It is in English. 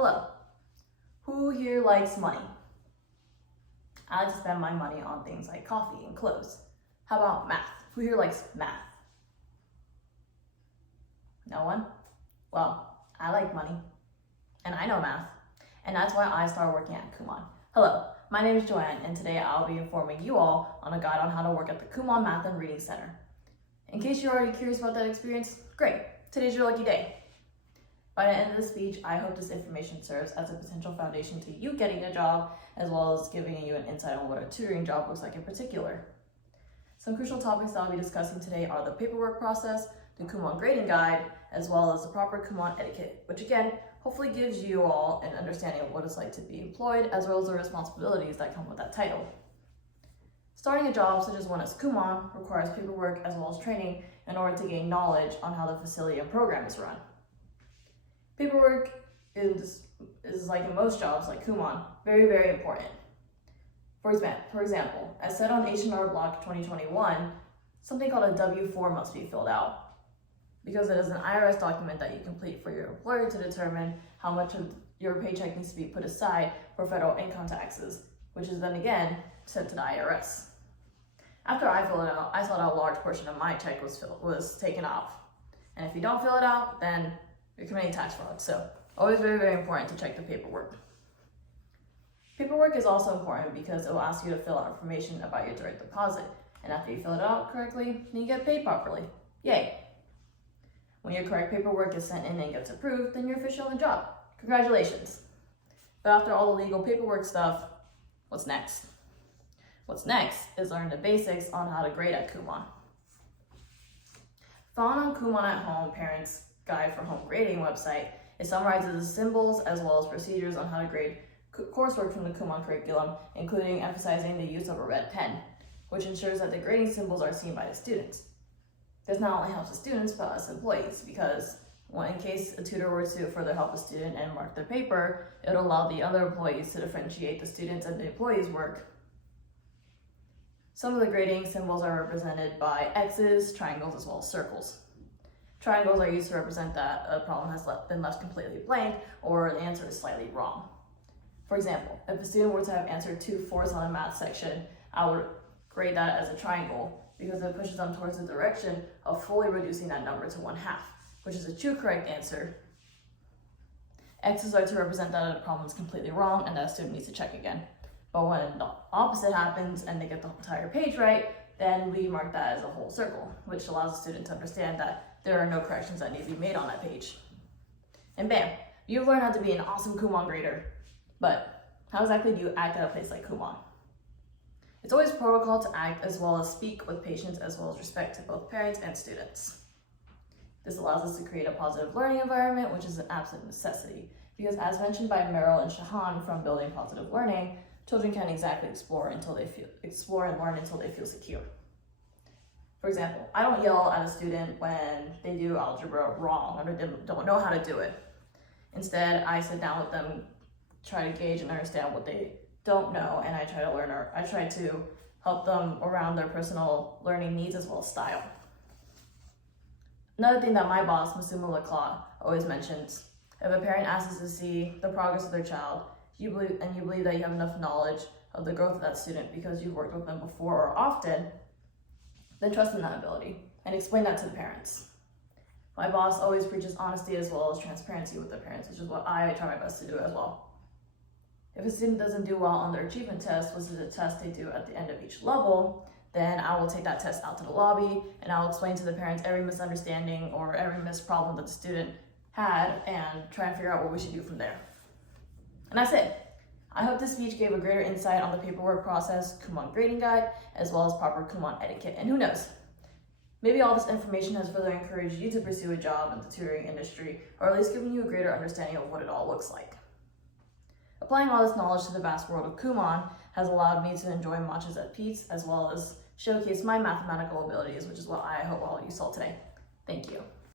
Hello. Who here likes money? I like to spend my money on things like coffee and clothes. How about math? Who here likes math? No one? Well, I like money, and I know math, and that's why I started working at Kumon. Hello, my name is Joanne, and today I'll be informing you all on a guide on how to work at the Kumon Math and Reading Center. In case you're already curious about that experience, great, today's your lucky day. By the end of the speech, I hope this information serves as a potential foundation to you getting a job, as well as giving you an insight on what a tutoring job looks like in particular. Some crucial topics that I'll be discussing today are the paperwork process, the Kumon grading guide, as well as the proper Kumon etiquette, which again, hopefully gives you all an understanding of what it's like to be employed, as well as the responsibilities that come with that title. Starting a job such as one as Kumon requires paperwork as well as training in order to gain knowledge on how the facility and program is run. Paperwork is like in most jobs like Kumon, very, very important. For example, as said on H&R Block 2021, something called a W-4 must be filled out because it is an IRS document that you complete for your employer to determine how much of your paycheck needs to be put aside for federal income taxes, which is then again sent to the IRS. After I filled it out, I saw that a large portion of my check was taken off. And if you don't fill it out, then you're committing tax fraud. So always very, very important to check the paperwork. Paperwork is also important because it will ask you to fill out information about your direct deposit. And after you fill it out correctly, then you get paid properly. Yay. When your correct paperwork is sent in and gets approved, then you're official on the job. Congratulations. But after all the legal paperwork stuff, what's next? What's next is learn the basics on how to grade at Kumon. Found on Kumon at Home Parents Guide for Home Grading website, it summarizes the symbols as well as procedures on how to grade coursework from the Kumon curriculum, including emphasizing the use of a red pen, which ensures that the grading symbols are seen by the students. This not only helps the students, but us employees, because in case a tutor were to further help a student and mark their paper, it would allow the other employees to differentiate the students and the employees' work. Some of the grading symbols are represented by X's, triangles, as well as circles. Triangles are used to represent that a problem has been left completely blank or the answer is slightly wrong. For example, if a student were to have answered 2 fourths on a math section, I would grade that as a triangle because it pushes them towards the direction of fully reducing that number to 1/2, which is a true correct answer. X's are to represent that a problem is completely wrong and that a student needs to check again. But when the opposite happens and they get the entire page right, then we mark that as a whole circle, which allows the student to understand that there are no corrections that need to be made on that page. And bam, you've learned how to be an awesome Kumon grader. But how exactly do you act at a place like Kumon? It's always protocol to act as well as speak with patience as well as respect to both parents and students. This allows us to create a positive learning environment, which is an absolute necessity, because as mentioned by Merrill and Shahan from Building Positive Learning, children can't exactly explore and learn until they feel secure. For example, I don't yell at a student when they do algebra wrong or don't know how to do it. Instead, I sit down with them, try to gauge and understand what they don't know, and I try to help them around their personal learning needs as well as style. Another thing that my boss, Masuma Laclau, always mentions, if a parent asks us to see the progress of their child, you believe that you have enough knowledge of the growth of that student because you've worked with them before or often, then trust in that ability and explain that to the parents. My boss always preaches honesty as well as transparency with the parents, which is what I try my best to do as well. If a student doesn't do well on their achievement test, which is a test they do at the end of each level, then I will take that test out to the lobby and I'll explain to the parents every misunderstanding or every missed problem that the student had and try and figure out what we should do from there. And that's it. I hope this speech gave a greater insight on the paperwork process, Kumon grading guide, as well as proper Kumon etiquette. And who knows, maybe all this information has further encouraged you to pursue a job in the tutoring industry, or at least given you a greater understanding of what it all looks like. Applying all this knowledge to the vast world of Kumon has allowed me to enjoy matchas at Pete's, as well as showcase my mathematical abilities, which is what I hope all of you saw today. Thank you.